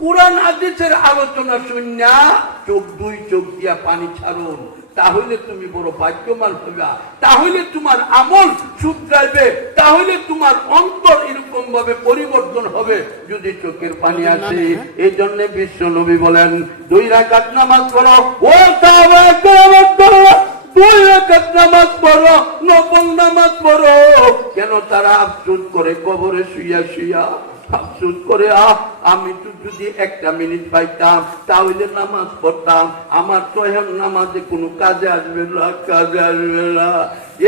কুরআন হাদিসের আলোচনা শুনিয়া দুই চোখ দিয়া পানি ছাড়ুন, তাহলে তুমি বড় ভাগ্যবান হইবা, তাহলে তোমার আমল শুধরাইবে, তাহলে তোমার অন্তর এরকম ভাবে পরিবর্তন হবে যদি চোখের পানি আসে। এই জন্য বিশ্ব নবী বলেন 2 রাকাত নামাজ পড়ো, ও সাহাবায়ে কেরাম পড়ো, 2 রাকাত নামাজ পড়ো, নফল নামাজ পড়ো। কেন তারা আফসোস করে কবরে শুইয়া শুইয়া আফসোস করে, আমি তো যদি 1 মিনিট পাইতাম তাহলে নামাজ পড়তাম, আমার তো এখন নামাজে কোনো কাজে আসবে না, কাজে আসবে না।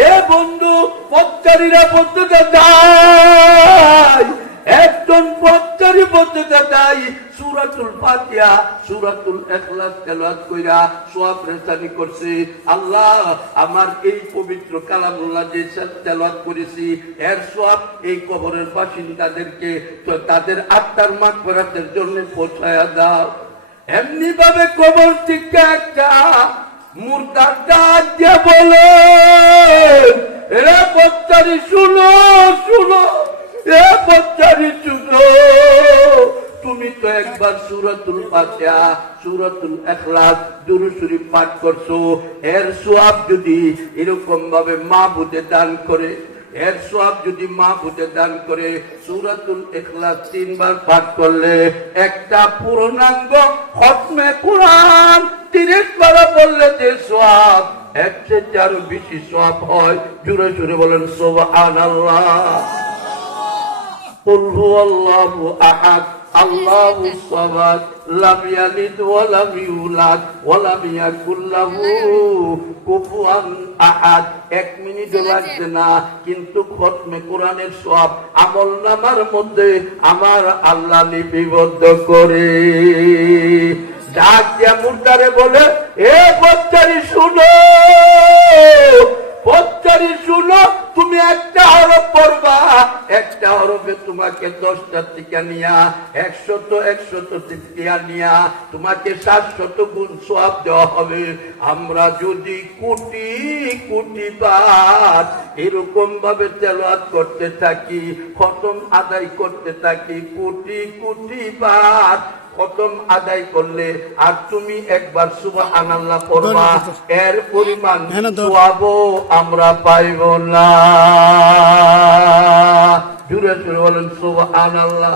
এ বন্ধু, পথচারীরা পড়তে যায়, একজন পথচারী পড়তে যায় সূরাতুল ফাতিহা, সূরাতুল ইখলাস তেলাওয়াত কইরা সওয়াব রেসানি করছে। আল্লাহ, আমার এই পবিত্র কালামুল্লাহ যে তেলাওয়াত করেছি এর সওয়াব এই কবরের বাসিন্দাদেরকে তাদের আত্মার মাগফিরাতের জন্য পৌঁছায়া দাও। এমনি ভাবে কবর থেকে একটা মুর্দার ডাক দিয়ে বলে, এরা পথচারী শুনো, শুনো, এ পথচারী শুনো, তুমি তো একবার সূরাতুল ফাতিহা, সূরাতুল ইখলাস, দুরূদ শরীফ পাঠ করছো, এর সওয়াব যদি এরকম ভাবে মাহবুদে দান করে, এর সওয়াব যদি মাহবুদে দান করে, সূরাতুল ইখলাস 3 বার পাঠ করলে একটা পূর্ণাঙ্গ খতমে কুরআন 30 বার পড়লে যে সওয়াব, এর চেয়ে আরো বেশি সওয়াব হয়। জোরে জোরে বলেন সুবহানাল্লাহ। কুল হুয়াল্লাহু আহাদ আল্লাহুস সামাদ লাম ইয়ালিদ ওয়া লাম ইউলাদ ওয়া লাম ইয়াকুল লাহু কুফুয়ান আহাদ। 1 মিনিটও লাগছে না, কিন্তু খতমে কোরআনের সওয়াব আমলনামার মধ্যে আমার আল্লাহ লিপিবদ্ধ করে। ডাক দিয়া মুর্দারে বলে, এ পথচারী শুনো, পথচারী শুনো, তুমি একটা হরফ পড়বা, একটা হরফে তোমাকে 10টা টিকা নিয়া 100 টিকা নিয়া তোমাকে 700 গুণ সওয়াব দেওয়া হবে। আমরা যদি কোটি কোটি বার এরকম ভাবে তেলাওয়াত করতে থাকি, খতম আদায় করতে থাকি, কোটি কোটি বার খতম আদায় করলে, আর তুমি একবার সুবহানাল্লাহ পড়বা, এর পরিমাণ সওয়াবও আমরা পাইব না। জোরে জোরে বলেন সুবহানাল্লাহ।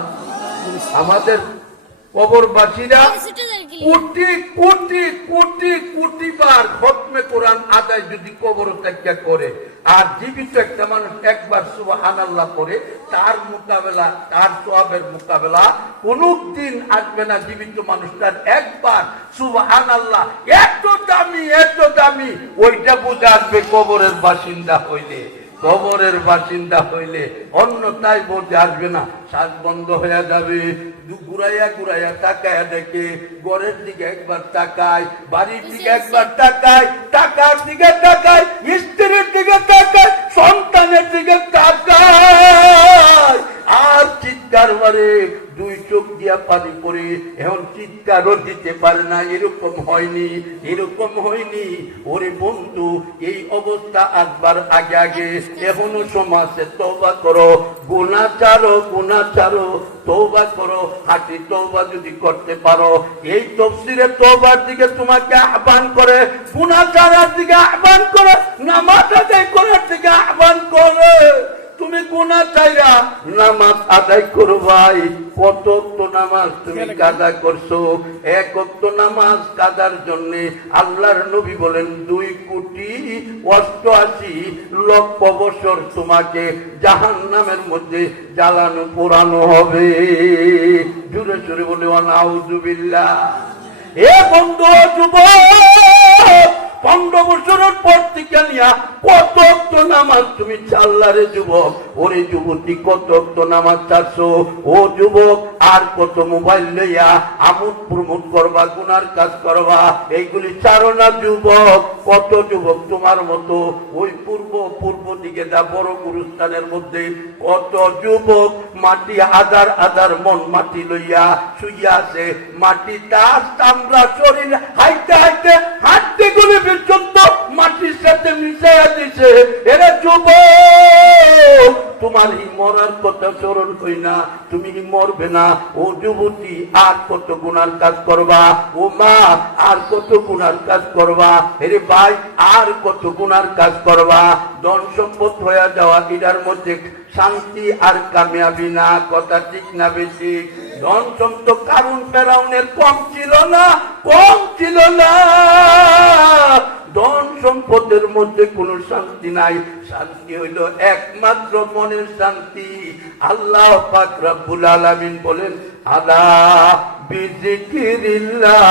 আমাদের কবরবাসীরা কোটি কোটি কোটি কোটি বার খতমে কোরআন আদায় যদি কবর ত্যাগ করে, আর জীবিত একটা মানুষ একবার সুবহানাল্লাহ পড়ে, তার মোকাবেলা, তার সওয়াবের মোকাবেলা কোনদিন আসবে না। জীবিত মানুষটার একবার সুবহানাল্লাহ এত দামি, এত দামি, ওইটা বুঝে আসবে কবরের বাসিন্দা হইলে, কবরের বাসিন্দা হইলে, অন্যথায় বলতে আসবে না। শ্বাস বন্ধ হয়ে যাবে, ঘুরাইয়া ঘুরাইয়া তাকায় দেখে, ঘরের দিকে একবার তাকায়, বাড়ির দিকে একবার তাকায়, টাকার দিকে তাকায়, স্ত্রীর দিকে তাকায়, সন্তানের দিকে তাকায়, আর চিৎকার মারে, 2 চোখ দিয়া পানি পড়ে, এখন চিৎকারও দিতে পারে না। এরকম হয়নি, এরকম হয়নি। ওরে বন্ধু, এই অবস্থা আসবার আগে আগে এখনো সমাজে তওবা করো, গুনাহ ছাড়ো, গুনাহ ছাড়ো, তওবা করো। হাঁটি তওবা যদি করতে পারো, এই তাফসীরে তওবার দিকে তোমাকে আহ্বান করে, গুনাহ ছাড়ার দিকে আহ্বান করে, নামাজ আদায় করার দিকে আহ্বান করে। তুমি গুনাহ ছাইরা নামাজ আদায় করো ভাই। কত ওয়াক্ত নামাজ তুমি কাজা করছো? 1 ওয়াক্ত নামাজ কাজার জন্য আল্লাহর নবী বলেন 2,88,00,000 বছর তোমাকে জাহান্নামের মধ্যে জ্বালানো পোড়ানো হবে। জোরে জোরে বলে নাউযুবিল্লাহ। এ বন্ধু যুবক, 15 বছরের পর থেকে নিয়া কত ওয়াক্ত নামাজ তুমি চাল্লারে যুবক? ওরে যুবতী, কত ওয়াক্ত নামাজ চাচ্ছো? ও যুবক, আর কত মোবাইল লইয়া আমোদ প্রমোদ করবা, গুনার কাজ করবা? এইগুলি চারো না যুবক। কত যুবক তোমার মতো ওই পূর্ব দিকে দা বড় গুরুস্থানের মধ্যে কত যুবক মাটি হাজার হাজার মন মাটি লইয়া শুইয়া আছে, মাটি তাস চামড়া শরীর হাইতে হাইতে হাঁটতে গুলি পর্যন্ত মাটির সাথে মিশাইয়া দিছে। এরা যুবক, তোমার এই মরার কথা স্মরণ হই না, তুমি মরবে না। ও যুবতী, আর কত গুনার কাজ করবা? ও মা, আর কত গুনার কাজ করবা? এরে ভাই, আর কত গুনার কাজ করবা? ধন সম্পদ হয়ে যাওয়া এটার মধ্যে শান্তি আর কামিয়াবি না, কথা ঠিক না বেশি? ধন সম্পদ কারণ ফেরাউনের কম ছিল না, কম ছিল না। ধন সম্পদের মধ্যে কোনো শান্তি নাই, শান্তি হইল একমাত্র মনের শান্তি। আল্লাহ পাক রব্বুল আলামিন বলেন, আলা বিযিকিরিল্লাহি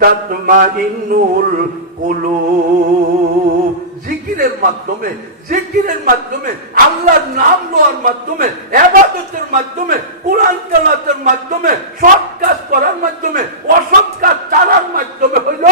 তাতমাইন্নুল কুলুব। জিকিরের মাধ্যমে, জিকিরের মাধ্যমে, আল্লাহর নাম নেওয়ার মাধ্যমে, ইবাদতের মাধ্যমে, কুরআন তেলাওয়াতের মাধ্যমে, সৎ কাজ করার মাধ্যমে, অসৎ কাজ ছাড়ার মাধ্যমে হইল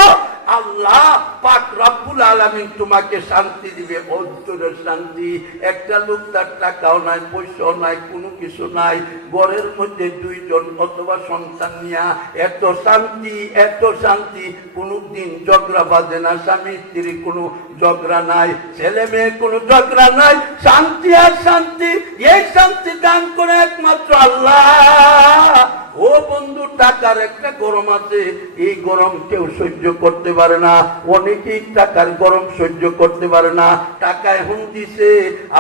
আল্লাহ পাক রব্বুল আলামিন তোমাকে শান্তি দিবে, অন্তরের শান্তি। একটা লোক তার টাকাও নাই, পয়সাও নাই, কোনো কিছু নাই, ঘরের মধ্যে দুইজন অথবা সন্তান নিয়া এত শান্তি, এত শান্তি, কোনদিন ঝগড়া বাজে না, স্বামী স্ত্রী কোনো ঝগড়া নাই, ছেলে মেয়ে কোনো ঝগড়া নাই, শান্তি আর শান্তি। এই শান্তি দান করে একমাত্র আল্লাহ। ও বন্ধু, টাকার একটা গরম আছে, এই গরম কেউ সহ্য করতে পারে না। অনেকেই টাকার গরম সহ্য করতে পারে না। টাকা এখন দিছে,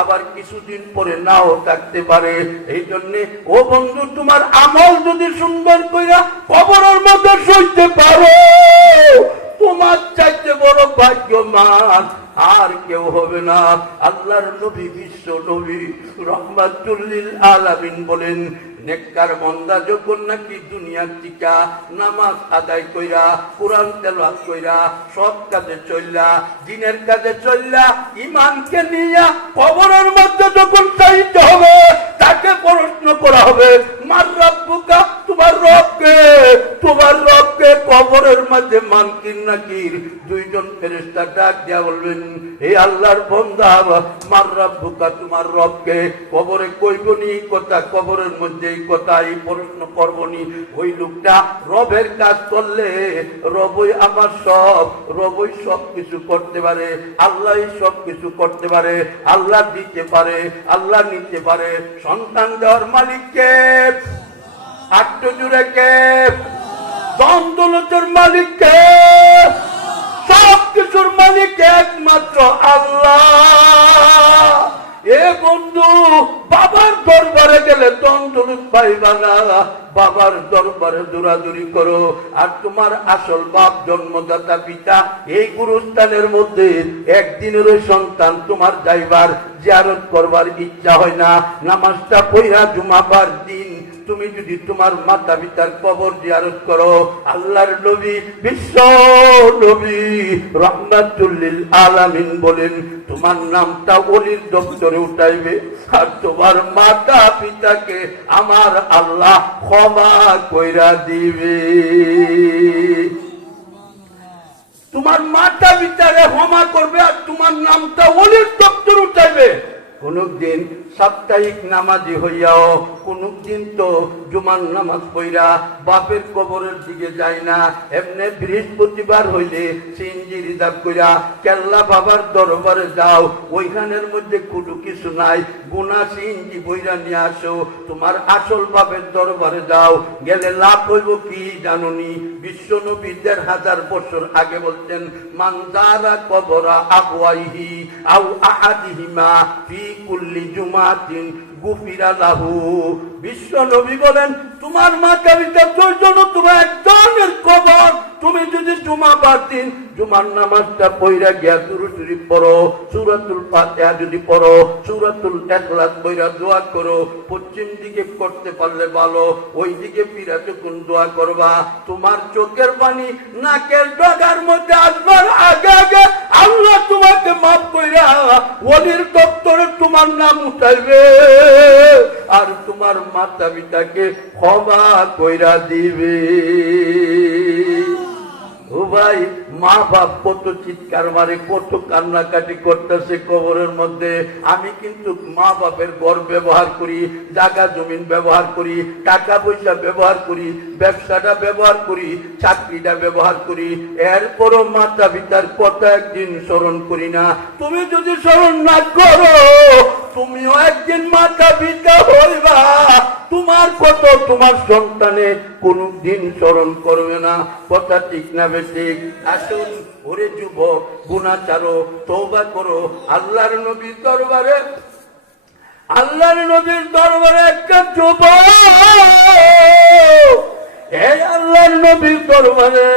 আবার কিছুদিন পরে নাও থাকতে পারে। এই জন্য ও বন্ধু, তোমার আমল যদি সুন্দর কইরা কবরের মধ্যে সইতে পারো, তোমার চাইতে বড় ভাগ্যবান আর কেউ হবে না। আল্লাহর নবী, বিশ্ব নবী রাহমাতুল লিল আলামিন বলেন, নেককার বান্দা যখন নাকি দুনিয়ার টিকা নামাজ আদায় কইরা, কুরআন তেলাওয়াত কইরা, সৎ কাজে চললা, দ্বীনের কাজে চললা, ঈমানকে নিয়া কবরের মধ্যে যখন চাইতে হবে, তাকে প্রশ্ন করা হবে, মার রাব্বুকা, তোমার রবকে, তোমার রবকে। কবরের মধ্যে মানকির নাকির দুইজন ফেরেশতা ডাক দিয়া বলবেন, হে আল্লাহর বান্দা, মার রাব্বুকা, তোমার রবকে। কবরে কইবনি কথা, কবরের মধ্যে এই কথা, এই প্রশ্ন করবনি। ওই লোকটা রবের কাজ করলে রবই আমার সব, রবই সব কিছু করতে পারে, আল্লাহ সব কিছু করতে পারে, আল্লাহ দিতে পারে, আল্লাহ নিতে পারে। সন্তান দেওয়ার মালিক কে? আট্ট জুড়ে কে? ধন দৌলতের মালিক কে? সব কিছুর মালিক একমাত্র আল্লাহ। এ বন্ধু, বাবার দরবারে গেলে ধন দৌলত পাইবা না, বাবার দরবারে দৌড়াদৌড়ি করো। আর তোমার আসল বাপ, জন্মদাতা পিতা, এই গুরুস্থানের মধ্যে একদিনের ওই সন্তান তোমার যাইবার, জিয়ারত করবার ইচ্ছা হয় না। নামাজটা পড়া জুমাবার দিন তুমি যদি তোমার মাতা পিতার কবর জিয়ারত করো, আল্লাহর নবী, বিশ্ব নবী রাহমাতুল লিল আলামিন বলেন, তোমার নামটা ওলির দপ্তরে উঠাইবে, আর তোমার মাতা পিতাকে আমার আল্লাহ ক্ষমা কইরা দিবে। তোমার মাতা পিতারে ক্ষমা করবে, আর তোমার নামটা ওলির দপ্তর উঠাইবে। কোনদিন সাপ্তাহিক নামাজি হইয়াও, কোনদিন তো জুমার নামাজ পড়া বাপের কবরের দিকে যায় না। এমনি বৃহস্পতিবার হইলে সিনজি রিজার্ভ কইরা কেল্লা বাবার দরবারে যাও, ওইখানের মধ্যে কোনো কিছু নাই, গুনা সিনজি বইরা নিয়ে আসো, তোমার আসল বাপের দরবারে যাও। গেলে লাভ হইব কি জানুনি? বিশ্ব নবী ১,৫০০ বছর আগে বলতেন, মানজারা কবরা আবওয়াইহি আও আহাদিহিমা ফি কুল্লি জুমাতিন গুফিরা লাহু। বিশ্ব নবী বলেন, তোমার মাতা পিতা দুইজন, তোমার একজনের কবর, তুমি যদি জুমাবার দিন জুমার নামাজটা পড়া গিয়া দুরূদ শরীফ পড়ো, সূরাতুল ফাতিহা যদি পড়ো, সূরাতুল ইখলাস পড়া দোয়া করো, পশ্চিম দিকে করতে পারলে ভালো, ওই দিকে ফিরা যখন দোয়া করবা, তোমার চোখের পানি নাকের ডগার মধ্যে আসবার আগে আগে আল্লাহ তোমাকে মাফ কইরা ওলির দপ্তরে তোমার নাম উঠাইবে, আর তোমার মাতা পিতাকে ক্ষমা কইরা দিবে। ও ভাই, মা বাপ কত চিৎকার মারে, কত কান্নাকাটি করতেছে কবরের মধ্যে। আমি কিন্তু মা বাপের ঘর ব্যবহার করি, জায়গা জমিন ব্যবহার করি, টাকা পয়সা ব্যবহার করি, ব্যবসাটা ব্যবহার করি, চাকরিটা ব্যবহার করি, এরপরও মাতা পিতার কথা একদিন স্মরণ করি না। তুমি যদি স্মরণ না করো, তুমিও একদিন মাতা পিতা হইবা, তোমার কত তোমার সন্তানে কোনদিন স্মরণ করবে না। কথা ঠিক না বেঠিক? আসুন ওরে যুবক, গুনাহ ছাড়ো, তওবা করো। আল্লাহর নবীর দরবারে, আল্লাহর নবীর দরবারে একটা যুবক, এই আল্লাহর নবীর দরবারে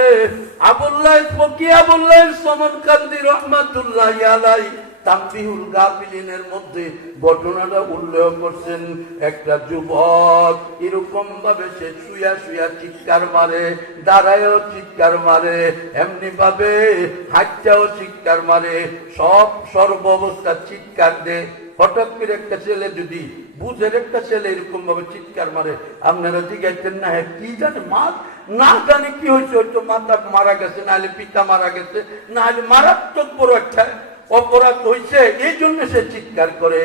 আবুল্লাহ ফকিহ আবুল্লাহ সমরকান্দি রহমাতুল্লাহি আলাইহি তানবিহুল গাফিলিনের মধ্যে ঘটনাটা উল্লেখ করছেন। একটা যুবক এরকম ভাবে সে শুয়া শুয়া চিৎকার মারে, দাঁড়ায়ও চিৎকার মারে, এমনি ভাবে হাঁটাও চিৎকার মারে, সব সর্ব অবস্থা চিৎকার দেয়। হঠাৎ করে একটা ছেলে যদি বুঝের একটা ছেলে এরকম ভাবে চিৎকার মারে, আপনারা জিজ্ঞাসেন না হ্যাঁ কি জানে, মা না জানে কি হয়েছে, হয়তো মাতা মারা গেছে, নাহলে পিতা মারা গেছে, নাহলে মারাত্মক বড় একটা অপরাধ হয়েছে, এই জন্য সে চিৎকার করে।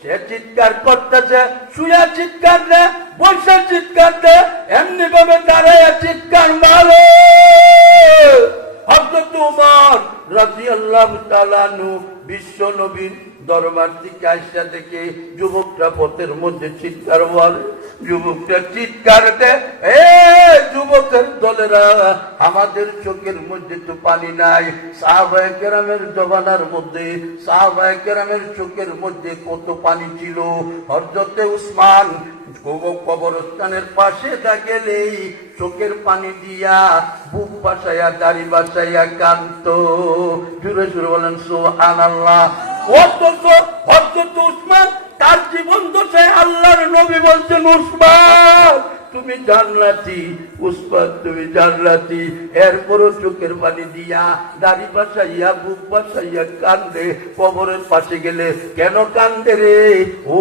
সে চিৎকার করতেছে, শুয়া চিৎকার দেয়, বসে চিৎকার দেয়, এমনি ভাবে দাঁড়ায় চিৎকার মারে। হযরত ওমর রাদিয়াল্লাহু তাআলা আনহু বিশ্ব নবীর দরবার থেকে আইসা দেখে যুবকটা পথের মধ্যে চিৎকার বলে, যুবকটা চিৎকার দেয়, এ যুবকের দলেরা, আমাদের চোখের মধ্যে তো পানি নাই। সাহাবায়ে কেরামের জমানার মধ্যে, সাহাবায়ে কেরামের চোখের মধ্যে কত পানি ছিল। হযরতে উসমান কবরস্থানের পাশে গেলেই চোখের পানি দিয়া বুক বাসাইয়া দাড়ি বাসাইয়া কান্ত। জুড়ে জুড়ে বলেন সুবহানাল্লাহ। অথচ হযরত উসমান তার জীবন দশায় আল্লাহর নবী বলছেন, উসমান তুমি জান্নাতি, উসমান তুমি জান্নাতি। এরপরও চোখের পানি দিয়া দাড়ি বাসাইয়া বুক বাসাইয়া কান্দে। কবরের পাশে গেলে কেন কান্দে রে? ও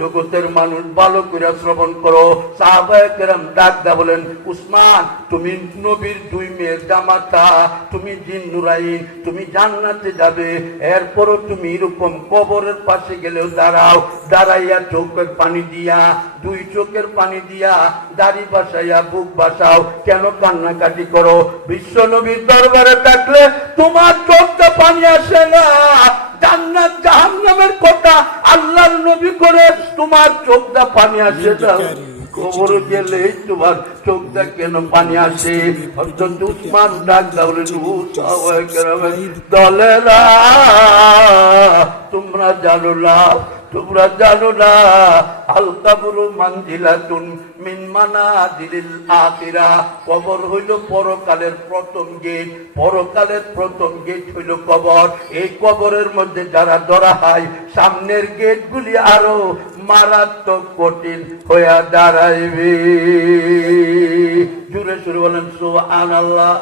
জগতের মানুষ, ভালো করে শ্রবণ করো। সাহাবায়ে কেরাম ডাক দা বলেন, উসমান তুমি নবীর দুই মেয়ের জামাতা, তুমি জিন নুরাইন, তুমি জান্নাতে যাবে। এরপরও তুমি এরকম কবরের পাশে গেলেও দাঁড়াও, দাঁড়াইয়া চোখের পানি দিয়া, দুই চোখের পানি দিয়া দাড়ি বাসাইয়া বুক বাসাও, কেন কান্নাকাটি করো? বিশ্ব নবীর দরবারে থাকলে তোমার চোখটা পানি আসে না। জান্নাত জাহান্নামের কথা আল্লাহর নবী করে, তোমার চোখটা পানি আসে না। কবর গেলে তোমার চোখটা কেন পানি আসে? হযরত উসমান ডাক দাওলেন, সাহাবায়ে কেরামের দলেরা, তোমরা জানো না, তোমরা জানো না, আল কবরু মানজিলাতুন মিন মানাজিলিল আখিরা। কবর হইল পরকালের প্রথম গেট, পরকালের প্রথম গেট হইল কবর। এই কবরের মধ্যে যারা ধরা হয়, সামনের গেটগুলি আরো মারাত্মক কঠিন হইয়া দাঁড়াইবে। জুড়ে সুরে বলেন সুবহানাল্লাহ।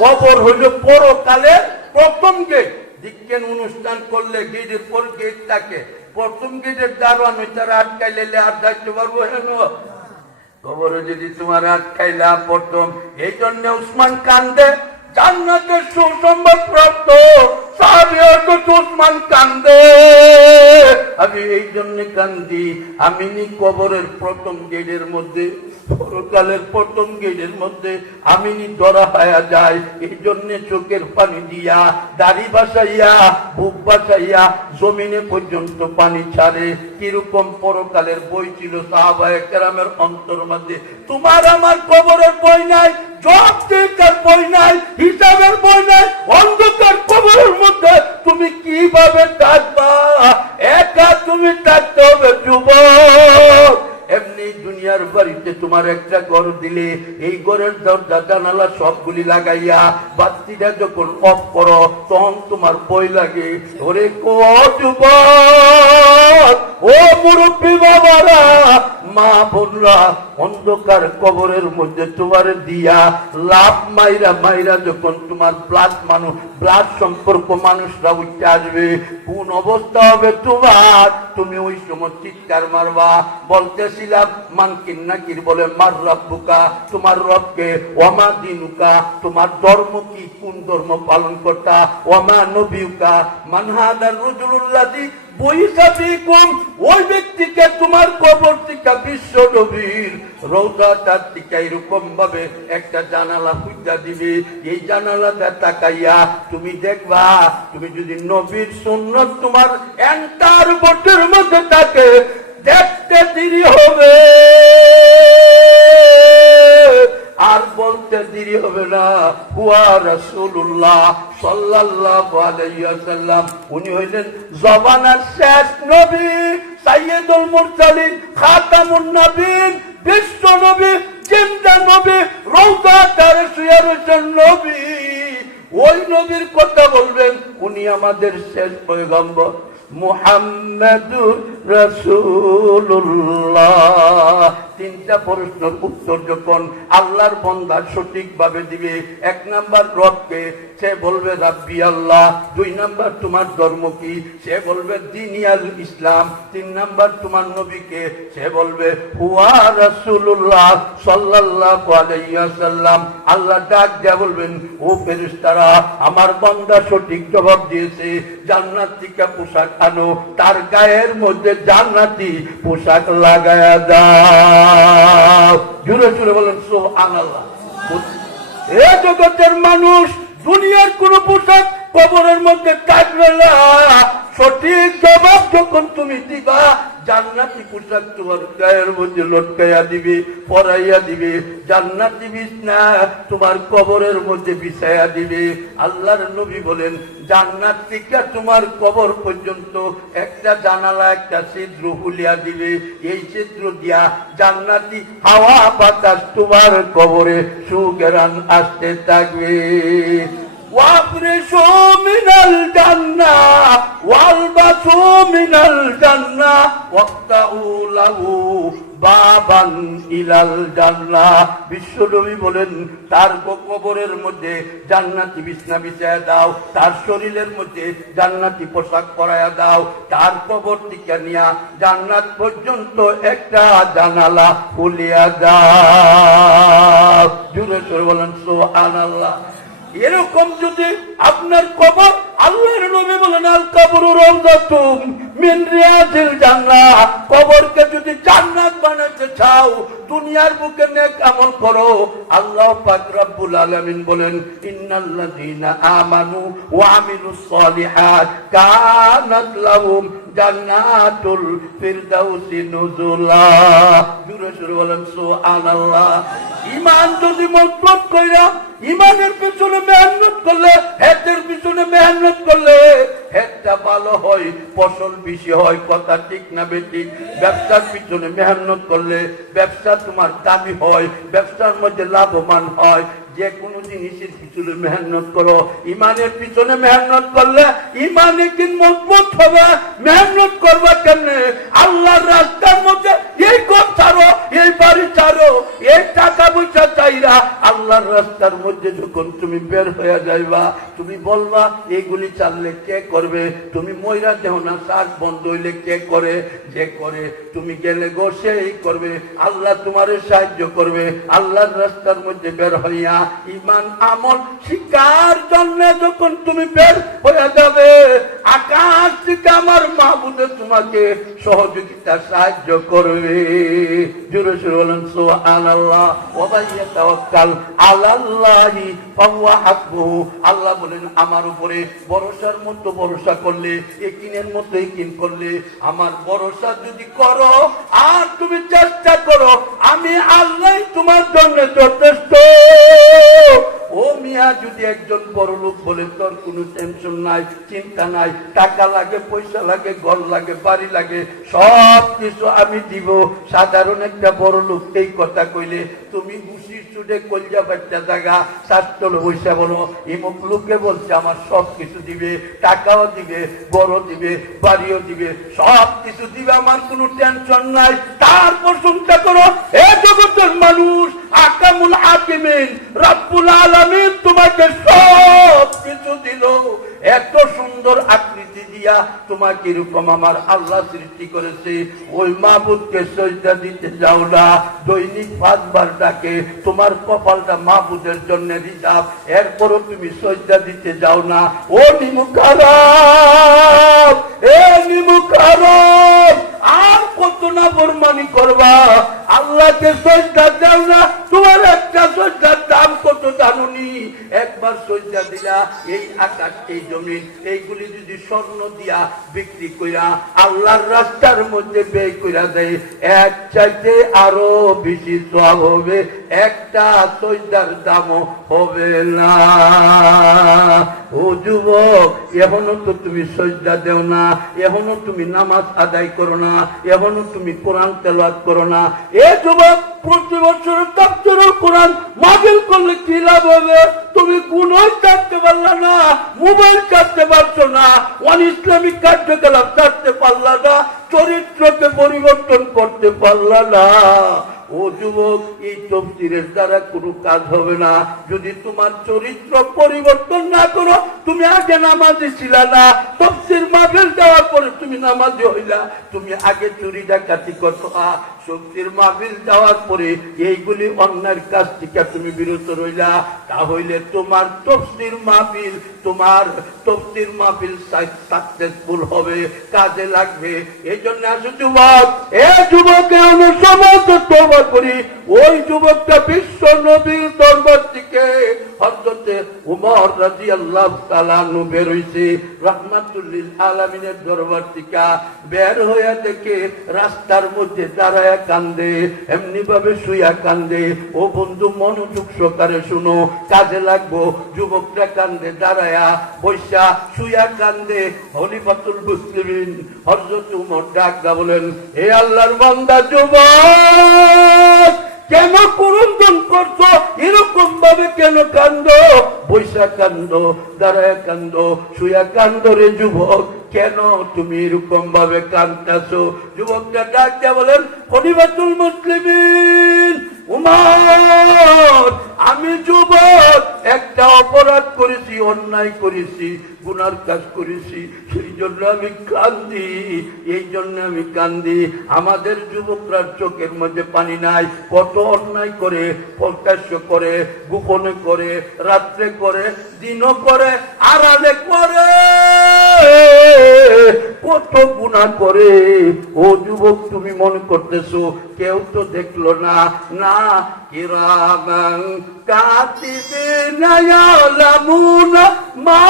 কবর হইল পরকালের প্রথম গেট। দিকেন অনুষ্ঠান করলে গেটের পর গেট থাকে, প্রথম গেটের দারোয়ান ওই তারা আটকাইলে আর যাইতে পারবো হেন? কবরে যদি তোমার আটকাইলা প্রথম। এই জন্য উসমান কান্দে, জান্নাতের সুসংবাদ প্রাপ্ত সাহাবী হযরত উসমান কান্দে। আমি এই জন্য কান্দি, আমি কবরের প্রথম গেটের মধ্যে, পরকালের প্রথম গেটের মধ্যে আমি ধরা হয়ে যায়। এই জন্য চোখের পানি দিয়া দাড়ি বাসাইয়া বুক বাসাইয়া জমিনে পর্যন্ত পানি ছাড়ে। কিরকম পরকালের বই ছিল সাহাবায়ে কেরামের অন্তর মধ্যে। তোমার আমার কবরের বই নাই, জবাবদিহিতার বই নাই, হিসাবের বই নাই। অন্ধকার কবরের মধ্যে তুমি কিভাবে থাকবা? একা তুমি থাকতে হবে যুবক। এমনি দুনিয়ার বাড়িতে তোমার একটা ঘর দিলে, এই ঘরের দরজা জানালা সবগুলি লাগাইয়া বাতিটা যখন অফ করো, তখন তোমার ভয় লাগে। ওরে কো যুবক, ও মুরব্বী বাবারা, মা বোনরা, অন্ধকার কবরের মধ্যে তোমার দিয়া লাভ মাইরা মাইরা যখন তোমার ব্লাড সম্পর্ক মানুষরা উঠতে আসবে, কোন অবস্থা হবে তোমার? তুমি ওই সময় চিৎকার মারবা। বলতেছিলাম মানকিন নাকির বলে মার রব্বুকা, তোমার রবকে, ওয়ামা দিনুকা, তোমার ধর্ম কি, কোন ধর্ম পালন করতা, ওয়ামা নবিউকা মান হাদার রাজুলুল্লাযী বুইসা ফীকুম, ওই ব্যক্তিকে তোমার কবর থেকে বিশ্ব নবীর রওজাটার দিকে এরকম ভাবে একটা জানালা খুঁজা দিবে, এই জানালাটা তাকাইয়া তুমি দেখবা, তুমি যদি নবীর সুন্নাত তোমার এন্টার বটের মধ্যে থাকে, দেখতে দেরি হবে আর বলতে দেরি হবে না। হুয়া রাসূলুল্লাহ সাল্লাল্লাহু আলাইহি ওয়াসাল্লাম, উনি হইলেন জবানার শেষ নবী, সাইয়্যিদুল মুরসালিন, খাতামুন নবীন, বিশ্ব নবী, জিন্দা নবী, রওজাটারে শুয়ে রয়েছেন নবী। ওই নবীর কথা বলবেন, উনি আমাদের শেষ পয়গম্বর মুহাম্মাদুর রাসূলুল্লাহ। তিনটা প্রশ্নের উত্তর যখন আল্লাহর বান্দা সঠিকভাবে দিবে, এক নাম্বার রবকে, সে বলবে রাব্বি আল্লাহ। দুই নাম্বার তোমার ধর্ম কি, সে বলবে দ্বীনি আল ইসলাম। তিন নাম্বার তোমার নবীকে, সে বলবে হুয়া রাসূলুল্লাহ সাল্লাল্লাহু আলাইহি ওয়াসাল্লাম। আল্লাহ ডাক দিয়া বলবেন, ও ফেরেশতারা, আমার বান্দা সঠিক জবাব দিয়েছে, জান্নাত থেকে পোশাক আনো, তার গায়ের মধ্যে জান্নাতি পোশাক লাগায়া দাও। জোরে জোরে বলেন সুবহানাল্লাহ। এ জগতের মানুষ, দুনিয়ার কোন পোশাক কবরের মধ্যে থাকবে না। সঠিক জবাব যখন তুমি দিবা, জান্নাতি পোশাক তোমার গায়ের মধ্যে লটকাইয়া দিবে, পরাইয়া দিবে, জান্নাতি বিছনা তোমার কবরের মধ্যে বিছাইয়া দিবে। আল্লাহর নবী বলেন, জান্নাত থেকে তোমার কবর পর্যন্ত একটা জানালা, একটা ছিদ্র খুলিয়া দিবে। এই ছিদ্র দিয়া জান্নাতি হাওয়া বাতাস তোমার কবরে সুগেরান আসতে থাকবে। وَافْرِشُوا مِنَ الْجَنَّةِ وَالْبَسُوا مِنَ الْجَنَّةِ وَاقْطَعُوا لَهُ بَابًا إِلَى الْجَنَّةِ। বিশ্বনবী বলেন, তার কবরের মধ্যে জান্নাতি বিছনা বিছায়া দাও, তার শরীরের মধ্যে জান্নাতি পোশাক পরায়া দাও, তার কবর থেকে নিয়া জান্নাত পর্যন্ত একটা জানালা খুলিয়া দাও। জোরে জোরে বলেন সুবহানাল্লাহ। এরকম যদি আপনার কবর, আল্লাহর নবী বলেন, আল কবরু রাওযাতুম মিন রিয়াজিল জান্নাহ, কবরকে যদি জান্নাত বানাতে চাও, দুনিয়ার বুকে নেক আমল করো। আল্লাহ পাক রব্বুল আলামিন বলেন, ইন্নাল্লাযীনা আমানু ওয়া আমিলুস সালিহাত কানাত লাহুম জান্নাতুল ফিরদাউসি নুজুলা। জোরে জোরে বলেন সুবহানাল্লাহ। ঈমান যদি মজবুত কইরা, ঈমানের পিছনে মেহনত করলে, হেতের পিছনে মেহনত করলে হেতটা ভালো হয়, ফসল বেশি হয়। কথা ঠিক না বেঠিক? ব্যবসার পিছনে মেহনত করলে ব্যবসা তোমার দামি হয়, ব্যবসার মধ্যে লাভবান হয়। যে কোনো জিনিসের পিছনে মেহনত করো, ইমানের পিছনে মেহনত করলে ইমান একদিন মজবুত হবে। মেহনত করবা কেমনে? আল্লাহর রাস্তার মধ্যে এই ঘর ছাড়ো, এই বাড়ি ছাড়ো, এই টাকা পয়সা চাইরা আল্লাহর রাস্তার মধ্যে যখন তুমি বের হয়ে যাইবা, তুমি বলবা এইগুলি চাললে কে করবে? তুমি ময়রা দেহ না, শ্বাস বন্ধ হইলে কে করে? যে করে। তুমি গেলে গো সেই করবে, আল্লাহ তোমারে সাহায্য করবে। আল্লাহর রাস্তার মধ্যে বের হইয়া ইমান আমল শিকার জন্য যখন তুমি বের হয়ে যাবে, আকাশ থেকে আমার মাহবুবে তোমাকে সহযোগিতা সাহায্য করবে। জোরে সোরে বলেন সুবহানাল্লাহ। ওয়া মান ইয়াতাওয়াক্কাল আলাল্লাহি ফাহুয়া হাসবুহু। আল্লাহ বলেন, আমার উপরে ভরসার মতো ভরসা করলে, ইয়াকিনের মতো ইয়াকিন করলে, আমার ভরসা যদি করো আর তুমি চেষ্টা করো, আমি আল্লাহ তোমার জন্য যথেষ্ট। ও মিয়া, যদি একজন বড় লোক বলে তোর কোনো টেনশন নাই, চিন্তা নাই, টাকা লাগে, পয়সা লাগে, ঘর লাগে, বাড়ি লাগে, সব কিছু আমি দিব, সাধারণ একটা বড় লোক এই কথা কইলে তুমি খুশি ছুটে কলজা বাচ্চা জায়গা স্বাস্থ্য পয়সা বলো, এমুক লোকে বলছে আমার সব কিছু দিবে, টাকাও দিবে, বড় দিবে, বাড়িও দিবে, সব কিছু দিবে, আমার কোনো টেনশন নাই। তার প্রশংসা করো। এ জগতের মানুষ, আকামুল হাকিমিন রব্বুল আলামিন তোমাকে সব কিছু দিল, এত সুন্দর আকৃতি দিয়া তোমাকে এরকম আমার আল্লাহ সৃষ্টি করেছে। ওই মাহবুদকে সজদা দিতে যাও না, দৈনিক 5 বার ডাকে, তোমার কপালটা মাহবুদের জন্য রিজার্ভ, এরপরও তুমি সজদা দিতে যাও না। ও নিমুখারাম, এ নিমুখারাম, আর কত না ফরমানি করবা, আল্লাহকে সজদা দাও না, তোমার একটা সজদার দাম কত জানুনি? একবার সজদা দিলা, এই আকাশ এই জমিন এইগুলি যদি স্বর্ণ দিয়া বিক্রি কইরা আল্লাহর রাস্তার মধ্যে ব্যয় কইরা দেয়, এক চাইতে আরো বেশি সওয়াব হবে, একটা সজদার দামও হবে না। ও যুবক, এখনো তো তুমি সজদা দেও না, এখনো তুমি নামাজ আদায় করো না, এখনো তুমি কোরআন তেলাওয়াত করো না। এ যুবক, প্রতি বছর তাফসীরুল কোরআন মাহফিল করলে কি লাভ হবে? তুমি গুনাহ ছাড়তে পারলা না, মোবাইল ছাড়তে পারছো না, ইসলামিক কার্যকলাপ ছাড়তে পারলা না, চরিত্রকে পরিবর্তন করতে পারলা না। ও যুবক, এই তাফসীরের দ্বারা কোনো কাজ হবে না যদি তোমার চরিত্র পরিবর্তন না করো। তুমি আগে নামাজি ছিলা না, তাফসীর মাহফিল যাওয়ার পরে তুমি নামাজি হইলা। তুমি আগে চুরি ডাকাতি করতো, তাফসীর মাহফিল যাওয়ার পরে এইগুলি অন্যায়ের কাজ থেকে তুমি বিরত রইলা। তাহলে তোমার তাফসীর মাহফিল সাকসেসফুল হবে, কাজে লাগবে। এই জন্য আসো যুবক, এ যুবকে অনুসমাজ তওবা করি। ওই যুবকটা বিশ্ব নবীর দরবার থেকে হযরতে উমর রাদিয়াল্লাহু তাআলা আনহু বের হইছে, রাহমাতুল লিল আলামিনের দরবার থেকে বের হইয়া দেখে রাস্তার মধ্যে দাঁড়ায়া কান্দে, এমনি ভাবে শুইয়া কান্দে। ও বন্ধু, মনোযোগ সহকারে শুনো, কাজে লাগবো। যুবকটা কান্দে, দাঁড়ায়া বৈশা শুইয়া কান্দে। খলিফাতুল মুসলিমিন হযরত উমর ডাক দা বলেন, হে আল্লাহর বান্দা যুবক, কেন ক্রন্দন করছো? এরকম ভাবে কেন কান্দো? বৈশা কান্দো, দাঁড়ায় কান্দো, শুয়া কান্দো রে যুবক, কেন তুমি এরকম ভাবে কান্দতেছো? যুবকটা ডাক দিয়া বলেন, খলিফাতুল মুসলিমিন উমর, আমি যুবক একটা অপরাধ করেছি, অন্যায় করেছি, গুনার কাজ করেছি, সেই জন্য আমি কান্দি, এই জন্য আমি কান্দি। আমাদের যুবকরা চোখের মধ্যে পানি নাই, কত অন্যায় করে, প্রকাশ্য করে, গোপনে করে, রাত্রে করে, দিনও করে, আড়ালে করে, কত গুনাহ করে। ও যুবক, তুমি মনে করতেছো কেউ তো দেখলো না? না, কিরামান কাতিবিনা ইয়ালামুনা মা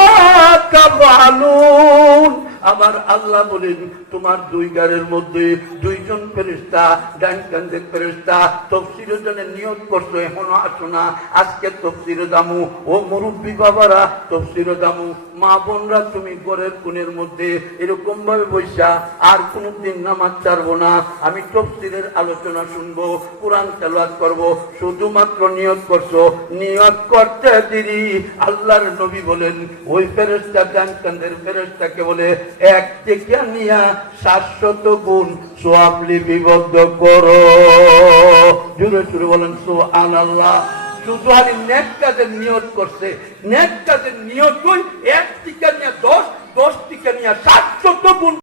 তাফআলুন। আমার আল্লাহ বলেন, তোমার দুই গাড়ির মধ্যে দুইজন ফেরেশতা, ডান কাঁধের ফেরেশতা তাফসীরের জন্য নিয়ত করছো, এখনো আসো না। আজকে তাফসীরে যামু। ও মুরব্বী বাবারা, তাফসীরে যামু। মা বোনরা, তুমি ঘরের কোণের মধ্যে এরকম ভাবে বৈশা আর কোনদিন নামাজ ছাড়বো না, আমি তাফসীরের আলোচনা শুনবো, কোরআন তেলাওয়াত করবো। শুধুমাত্র নিয়ত করছো, নিয়ত করতে দেরি। আল্লাহর নবী বলেন, ওই ফেরেশতা ডান কাঁধের ফেরেশতাকে বলে, এক থেকে নিয়া 700 গুণ সওয়াব লিপিবদ্ধ করো। জোরে জোরে বলেন সুবহানাল্লাহ। শুধু আলী নেক কাজের নিয়ত করছে, নেক কাজের নিয়ত 1 থেকে নিয়ে 10 থেকে নিয়ে 700 গুণ